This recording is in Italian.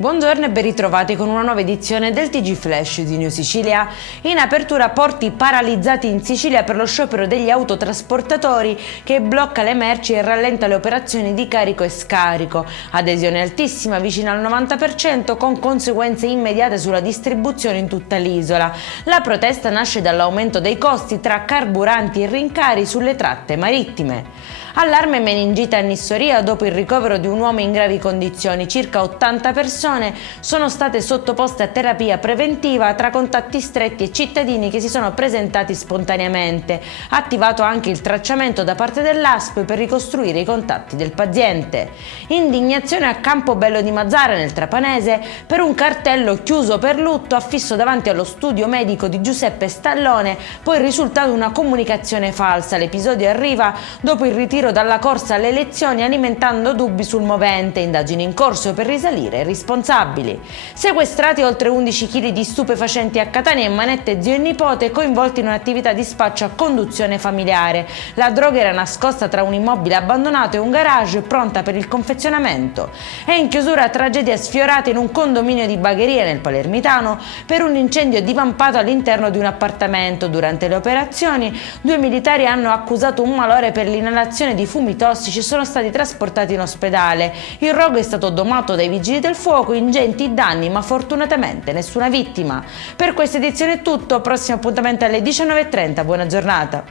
Buongiorno e ben ritrovati con una nuova edizione del TG Flash di New Sicilia. In apertura porti paralizzati in Sicilia per lo sciopero degli autotrasportatori che blocca le merci e rallenta le operazioni di carico e scarico. Adesione altissima, vicina al 90%, con conseguenze immediate sulla distribuzione in tutta l'isola. La protesta nasce dall'aumento dei costi tra carburanti e rincari sulle tratte marittime. Allarme meningite a Nissoria dopo il ricovero di un uomo in gravi condizioni. Circa 80 persone sono state sottoposte a terapia preventiva tra contatti stretti e cittadini che si sono presentati spontaneamente. Attivato anche il tracciamento da parte dell'ASP per ricostruire i contatti del paziente. Indignazione a Campobello di Mazara nel Trapanese per un cartello chiuso per lutto affisso davanti allo studio medico di Giuseppe Stallone, poi risultato una comunicazione falsa. L'episodio arriva dopo il ritiro dalla corsa alle elezioni, alimentando dubbi sul movente. Indagini in corso per risalire ai responsabili. Sequestrati oltre 11 kg di stupefacenti a Catania e manette zio e nipote coinvolti in un'attività di spaccio a conduzione familiare. La droga era nascosta tra un immobile abbandonato e un garage pronta per il confezionamento. E in chiusura tragedia sfiorata in un condominio di Bagheria nel Palermitano per un incendio divampato all'interno di un appartamento. Durante le operazioni 2 militari hanno accusato un malore per l'inalazione di fumi tossici e sono stati trasportati in ospedale. Il rogo è stato domato dai vigili del fuoco, ingenti danni ma fortunatamente nessuna vittima. Per questa edizione è tutto, prossimo appuntamento alle 19:30, buona giornata.